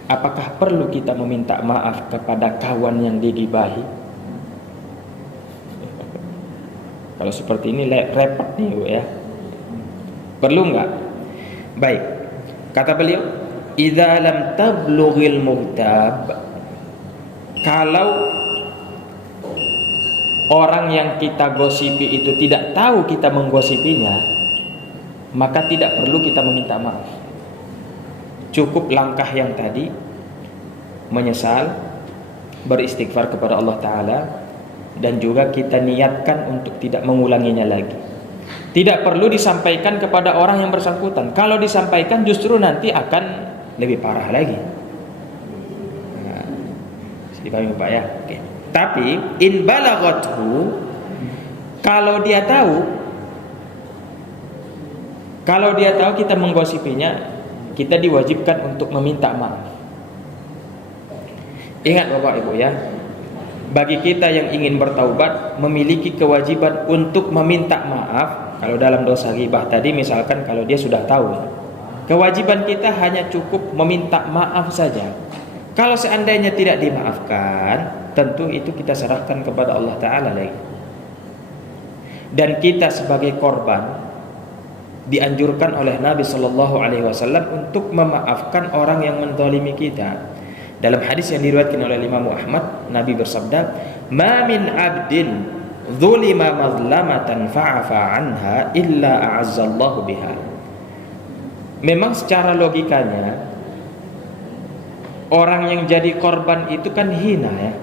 Apakah perlu kita meminta maaf kepada kawan yang digibahi? Kalau seperti ini repot nih Bu ya. Perlu enggak? Baik. Kata beliau, idza lam tablughil mughtab, kalau orang yang kita gosipi itu tidak tahu kita menggosipinya, maka tidak perlu kita meminta maaf. Cukup langkah yang tadi, menyesal, beristighfar kepada Allah Ta'ala, dan juga kita niatkan untuk tidak mengulanginya lagi. Tidak perlu disampaikan kepada orang yang bersangkutan. Kalau disampaikan justru nanti akan lebih parah lagi. Nah, dipahami Pak ya? Oke. Tapi in balaghathu, kalau dia tahu kita menggosipinya, kita diwajibkan untuk meminta maaf. Ingat Bapak Ibu ya, bagi kita yang ingin bertaubat memiliki kewajiban untuk meminta maaf Kalau dalam dosa ghibah tadi misalkan kalau dia sudah tahu, kewajiban kita hanya cukup meminta maaf saja. Kalau seandainya tidak dimaafkan, tentu itu kita serahkan kepada Allah Ta'ala lagi. Dan kita sebagai korban dianjurkan oleh Nabi Shallallahu Alaihi Wasallam untuk memaafkan orang yang menzalimi kita. Dalam hadis yang diriwayatkan oleh Imam Ahmad, Nabi bersabda, "Ma min 'abdin dzulima mazlamatan fa'afa 'anha illa a'azzallahu biha." Memang secara logikanya orang yang jadi korban itu kan hina ya.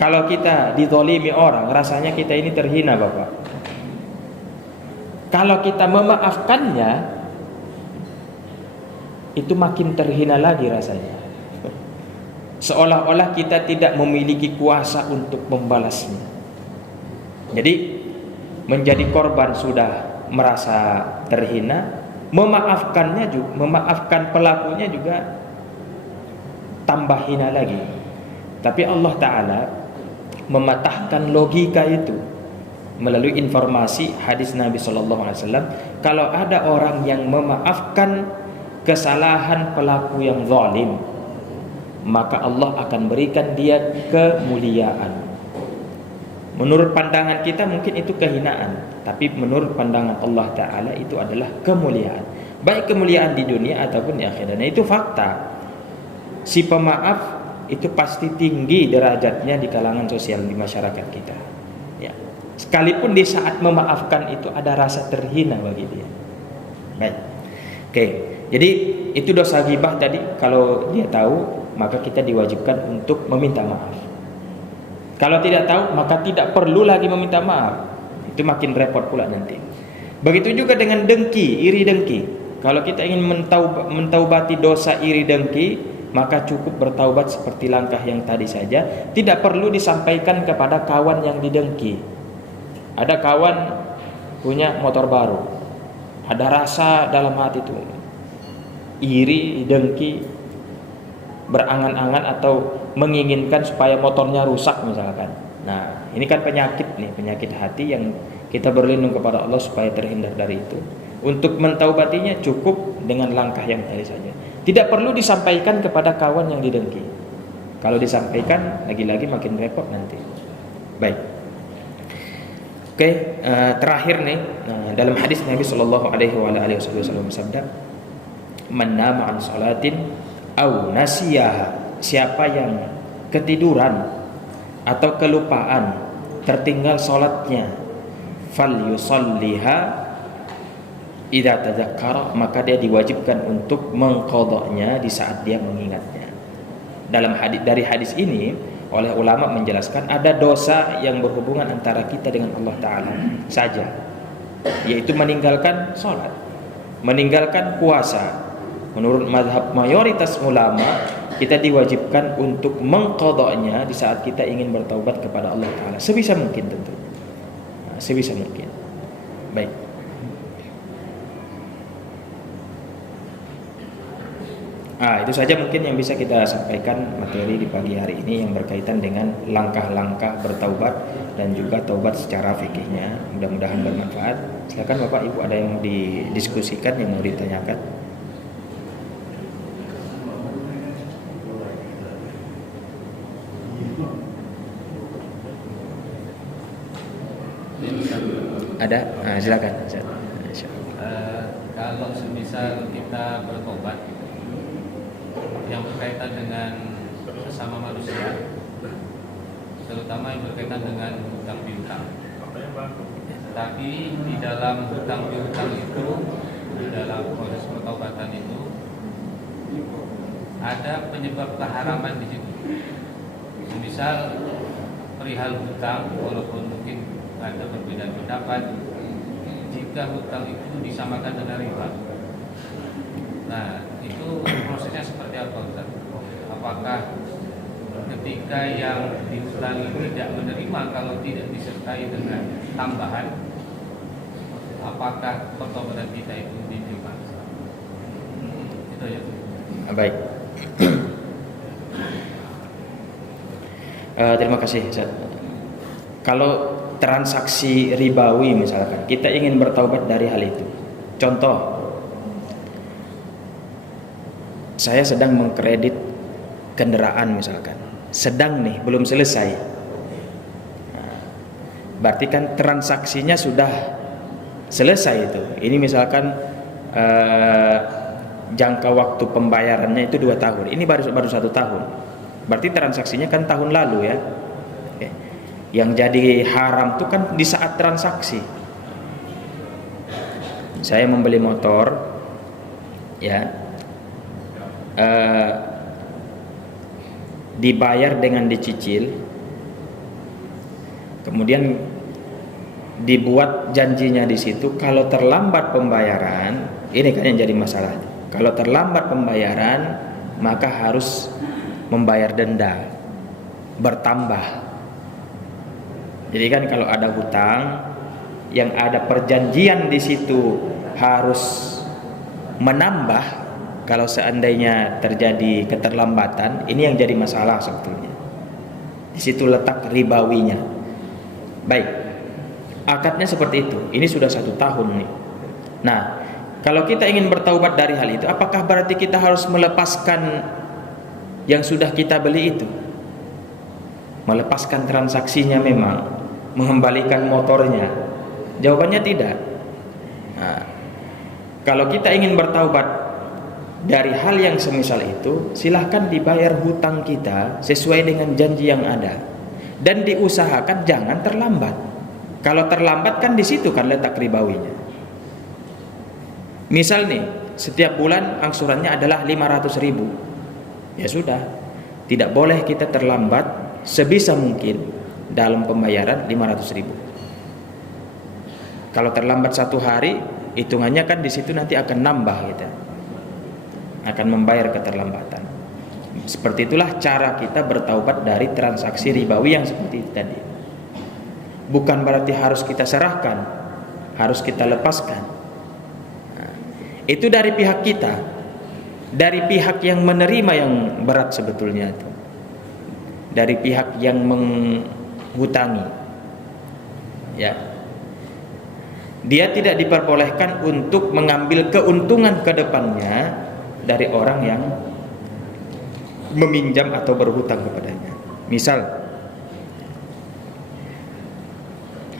Kalau kita dizalimi orang, rasanya kita ini terhina, Bapak. Kalau kita memaafkannya, itu makin terhina lagi rasanya. Seolah-olah kita tidak memiliki kuasa untuk membalasnya. Jadi menjadi korban sudah merasa terhina, memaafkannya juga, memaafkan pelakunya juga tambah hina lagi. Tapi Allah Ta'ala mematahkan logika itu melalui informasi hadis Nabi Sallallahu Alaihi Wasallam. Kalau ada orang yang memaafkan kesalahan pelaku yang zalim, maka Allah akan berikan dia kemuliaan. Menurut pandangan kita mungkin itu kehinaan, tapi menurut pandangan Allah Ta'ala itu adalah kemuliaan, baik kemuliaan di dunia ataupun di akhirat. Nah, itu fakta. Si pemaaf itu pasti tinggi derajatnya di kalangan sosial di masyarakat kita ya. Sekalipun di saat memaafkan itu ada rasa terhina bagi dia. Baik. Oke. Jadi itu dosa ghibah tadi, kalau dia tahu maka kita diwajibkan untuk meminta maaf. Kalau tidak tahu maka tidak perlu lagi meminta maaf. Itu makin repot pula nanti. Begitu juga dengan dengki, iri dengki. Kalau kita ingin mentaubati dosa iri dengki, maka cukup bertaubat seperti langkah yang tadi saja. Tidak perlu disampaikan kepada kawan yang didengki. Ada kawan punya motor baru, ada rasa dalam hati itu iri, dengki, berangan-angan atau menginginkan supaya motornya rusak misalkan. Nah, ini kan penyakit nih, penyakit hati yang kita berlindung kepada Allah supaya terhindar dari itu. Untuk mentaubatinya cukup dengan langkah yang tadi saja. Tidak perlu disampaikan kepada kawan yang didengki. Kalau disampaikan lagi-lagi makin repot nanti. Baik. Oke, terakhir nih, dalam hadis Nabi Shallallahu Alaihi Wasallam bersabda, "Man nama an salatin au nasiyaha." Siapa yang ketiduran atau kelupaan, tertinggal salatnya, falyusalliha idza tadzakkara, maka dia diwajibkan untuk mengqadanya di saat dia mengingatnya. Dalam hadis, dari hadis ini oleh ulama menjelaskan ada dosa yang berhubungan antara kita dengan Allah Ta'ala saja, yaitu meninggalkan sholat, meninggalkan puasa. Menurut mazhab mayoritas ulama, kita diwajibkan untuk mengqadanya di saat kita ingin bertaubat kepada Allah Ta'ala sebisa mungkin tentu, sebisa mungkin. Baik. Itu saja mungkin yang bisa kita sampaikan materi di pagi hari ini yang berkaitan dengan langkah-langkah bertaubat dan juga taubat secara fikihnya. Mudah-mudahan bermanfaat. Silakan Bapak Ibu, ada yang mau didiskusikan, yang mau ditanyakan? Ada? Silakan. Kalau semisal kita bertobat yang berkaitan dengan sesama manusia, terutama yang berkaitan dengan hutang piutang. Tapi di dalam hutang piutang itu, di dalam proses pertobatan itu ada penyebab keharaman di situ. Misal perihal hutang, walaupun mungkin ada perbedaan pendapat, jika hutang itu disamakan dengan riba. Nah, itu prosesnya seperti apa, Ustaz? Apakah ketika yang diutangi tidak menerima kalau tidak disertai dengan tambahan, apakah pertobatan kita itu diterima? Itu ya. Baik. Terima kasih, Ustaz. Kalau transaksi ribawi misalkan, kita ingin bertaubat dari hal itu. Contoh, saya sedang mengkredit kendaraan misalkan, sedang nih, belum selesai. Berarti kan transaksinya sudah selesai itu. Ini misalkan jangka waktu pembayarannya itu 2 tahun. Ini baru 1 tahun. Berarti transaksinya kan tahun lalu ya. Oke. Yang jadi haram itu kan di saat transaksi. Saya membeli motor, ya, dibayar dengan dicicil, kemudian dibuat janjinya di situ, kalau terlambat pembayaran, ini kan yang jadi masalah. Kalau terlambat pembayaran, maka harus membayar denda bertambah. Jadi kan kalau ada hutang yang ada perjanjian di situ harus menambah, kalau seandainya terjadi keterlambatan, ini yang jadi masalah sebetulnya. Di situ letak ribawinya. Baik, akadnya seperti itu. Ini sudah 1 tahun nih. Nah, kalau kita ingin bertaubat dari hal itu, apakah berarti kita harus melepaskan yang sudah kita beli itu? Melepaskan transaksinya memang, mengembalikan motornya? Jawabannya tidak. Nah, kalau kita ingin bertaubat dari hal yang semisal itu, silahkan dibayar hutang kita sesuai dengan janji yang ada, dan diusahakan jangan terlambat. Kalau terlambat kan di situ kan letak ribawinya. Misal nih, setiap bulan angsurannya adalah 500.000. Ya sudah, tidak boleh kita terlambat, sebisa mungkin dalam pembayaran 500.000. Kalau terlambat 1 hari, hitungannya kan di situ nanti akan nambah kita. Akan membayar keterlambatan. Seperti itulah cara kita bertaubat dari transaksi ribawi yang seperti itu tadi. Bukan berarti harus kita serahkan, harus kita lepaskan. Nah, itu dari pihak kita, dari pihak yang menerima yang berat sebetulnya itu, dari pihak yang menghutangi. Ya, dia tidak diperbolehkan untuk mengambil keuntungan ke depannya dari orang yang meminjam atau berhutang kepadanya. Misal,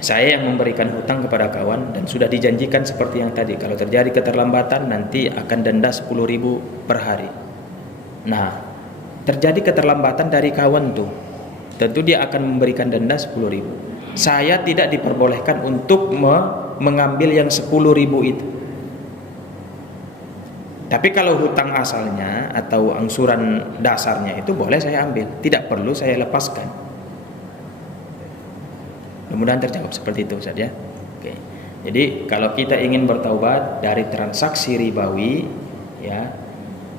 saya yang memberikan hutang kepada kawan dan sudah dijanjikan seperti yang tadi, kalau terjadi keterlambatan nanti akan denda 10.000 per hari. Nah, terjadi keterlambatan dari kawan tuh, tentu dia akan memberikan denda 10.000. Saya tidak diperbolehkan untuk mengambil yang 10.000 itu. Tapi kalau hutang asalnya atau angsuran dasarnya itu boleh saya ambil, tidak perlu saya lepaskan. Mudah-mudahan terjawab seperti itu Ustaz ya. Oke. Jadi kalau kita ingin bertaubat dari transaksi ribawi, ya,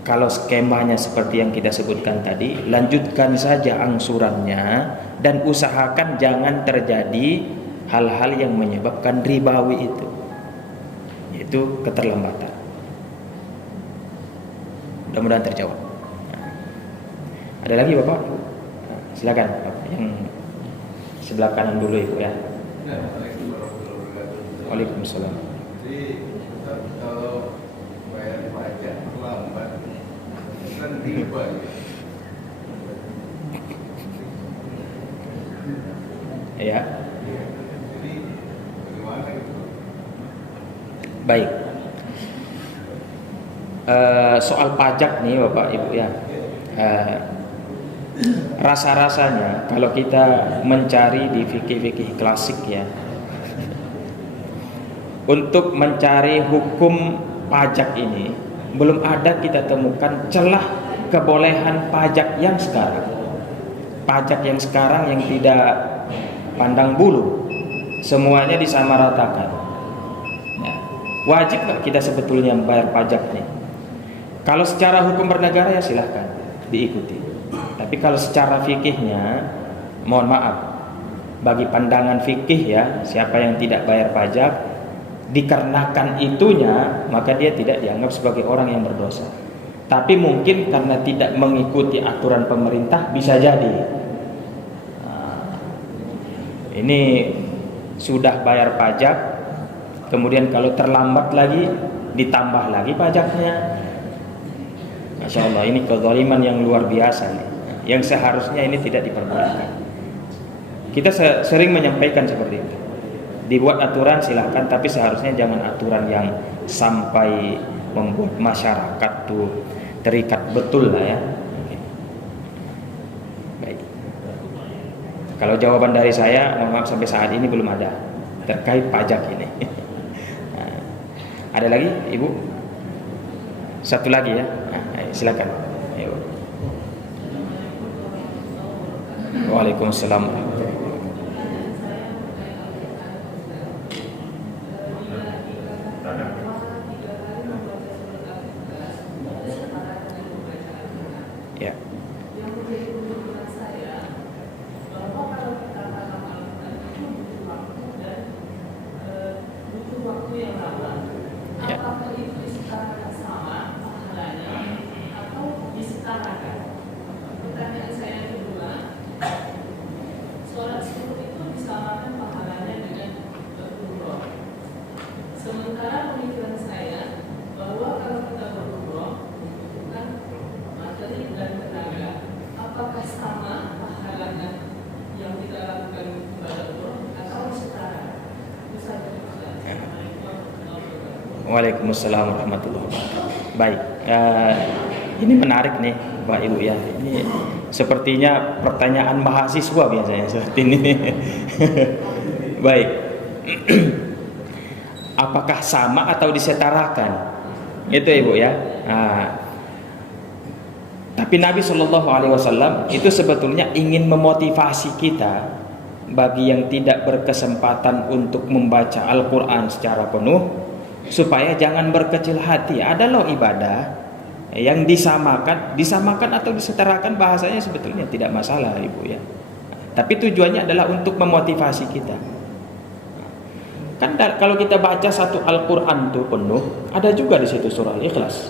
kalau skemanya seperti yang kita sebutkan tadi, lanjutkan saja angsurannya dan usahakan jangan terjadi hal-hal yang menyebabkan ribawi itu, yaitu keterlambatan. Mudah-mudahan terjawab. Ada lagi Bapak? Silakan Bapak. Yang sebelah kanan dulu Ibu ya. Waalaikumsalam. Jadi kalau bayar pajak lambat kan riba. Ya. Jadi bagaimana itu? Baik. Soal pajak nih Bapak Ibu ya. Rasa-rasanya kalau kita mencari di fikih-fikih klasik ya, untuk mencari hukum pajak ini belum ada kita temukan celah kebolehan pajak yang sekarang. Pajak yang sekarang yang tidak pandang bulu, semuanya disamaratakan. Nah, wajib nggak kita sebetulnya membayar pajak nih? Kalau secara hukum bernegara ya silahkan diikuti. Tapi kalau secara fikihnya, mohon maaf, bagi pandangan fikih ya, siapa yang tidak bayar pajak dikarenakan itunya, maka dia tidak dianggap sebagai orang yang berdosa. Tapi mungkin karena tidak mengikuti aturan pemerintah bisa jadi. Nah, ini sudah bayar pajak, kemudian kalau terlambat lagi ditambah lagi pajaknya. Masya Allah, ini kezaliman yang luar biasa nih, yang seharusnya ini tidak diperbolehkan. Kita sering menyampaikan seperti itu. Dibuat aturan silahkan, tapi seharusnya jangan aturan yang sampai membuat masyarakat tuh terikat betul lah ya. Baik. Kalau jawaban dari saya, mohon maaf sampai saat ini belum ada terkait pajak ini. Nah, ada lagi, Ibu? Satu lagi ya. Nah, silakan. Ayo. Waalaikumsalam. Ya. Sementara pemikiran saya bahwa kalau kita berumroh bukan materi dan tenaga, apakah sama pahalanya yang kita lakukan ibadah umroh atau setara? Bisa Waalaikumsalam warahmatullahi wabarakatuh. Baik, ini menarik nih Pak Ibu ya. Ini sepertinya pertanyaan mahasiswa biasanya seperti ini. Baik. Apakah sama atau disetarakan? Itu Ibu ya. Tapi Nabi Shallallahu Alaihi Wasallam itu sebetulnya ingin memotivasi kita bagi yang tidak berkesempatan untuk membaca Al-Quran secara penuh, supaya jangan berkecil hati. Ada loh ibadah yang disamakan atau disetarakan, bahasanya sebetulnya tidak masalah Ibu ya. Tapi tujuannya adalah untuk memotivasi kita. Kan kalau kita baca satu Al-Quran itu penuh, ada juga di situ surah Al-Ikhlas.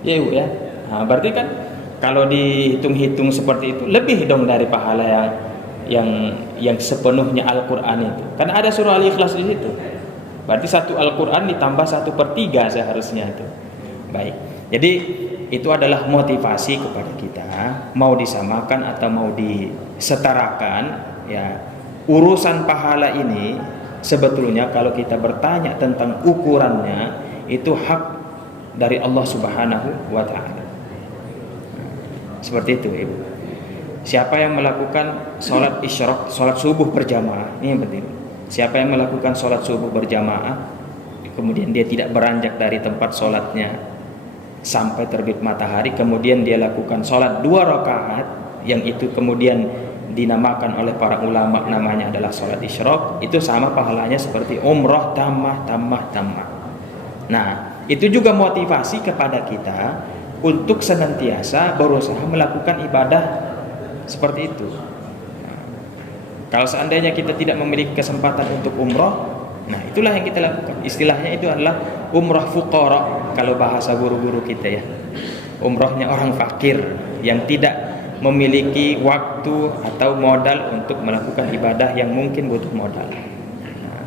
Ya Ibu ya. Nah, berarti kan kalau dihitung-hitung seperti itu, lebih dong dari pahala yang sepenuhnya Al-Quran itu. Kan ada surah Al-Ikhlas di situ. Berarti satu Al-Quran ditambah 1/3 seharusnya itu. Baik. Jadi itu adalah motivasi kepada kita, mau disamakan atau mau disetarakan ya. Urusan pahala ini sebetulnya kalau kita bertanya tentang ukurannya, itu hak dari Allah Subhanahu wa Ta'ala. Seperti itu Ibu. Siapa yang melakukan sholat isyraq, sholat subuh berjamaah, ini yang penting. Siapa yang melakukan sholat subuh berjamaah, kemudian dia tidak beranjak dari tempat sholatnya sampai terbit matahari, kemudian dia lakukan sholat 2 rakaat, yang itu kemudian dinamakan oleh para ulama namanya adalah sholat isyraq, itu sama pahalanya seperti umrah tamah. Nah, itu juga motivasi kepada kita untuk senantiasa berusaha melakukan ibadah seperti itu. Nah, kalau seandainya kita tidak memiliki kesempatan untuk umrah, nah itulah yang kita lakukan. Istilahnya itu adalah umrah fuqara kalau bahasa guru-guru kita ya. Umrahnya orang fakir yang tidak memiliki waktu atau modal untuk melakukan ibadah yang mungkin butuh modal. Nah,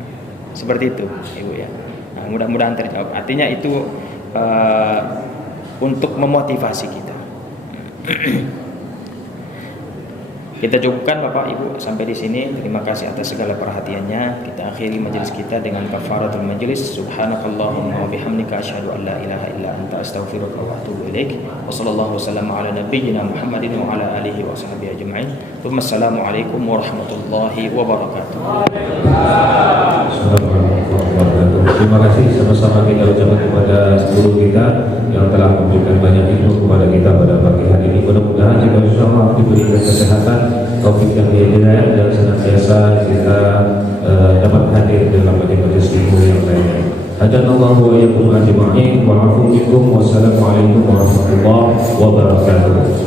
seperti itu Ibu ya. Nah, mudah-mudahan terjawab. Artinya itu untuk memotivasi kita. Kita cukupkan Bapak Ibu sampai di sini. Terima kasih atas segala perhatiannya. Kita akhiri majelis kita dengan kafaratul majelis. Subhanakallahumma wa bihamdika asyhadu an la ilaha illa anta astaghfiruka wa atubu ilaik. Wa sallallahu wasallam ala nabiyyina Muhammadin wa ala alihi wa sahbihi ajma'in. Wassalamu alaikum warahmatullahi wabarakatuh. Terima kasih sama-sama kita ucapkan kepada guru kita yang telah memberikan banyak ilmu kepada kita pada pagi hari ini. Mudah-mudahan jika insyaallah diberikan kesehatan, taufik dan hidayah, dan senantiasa kita dapat hadir dalam majelis ilmu yang lainnya. Hadanallahu wa iyyakum ajma'in wa 'afu minkum. Wassalamualaikum warahmatullahi wabarakatuh.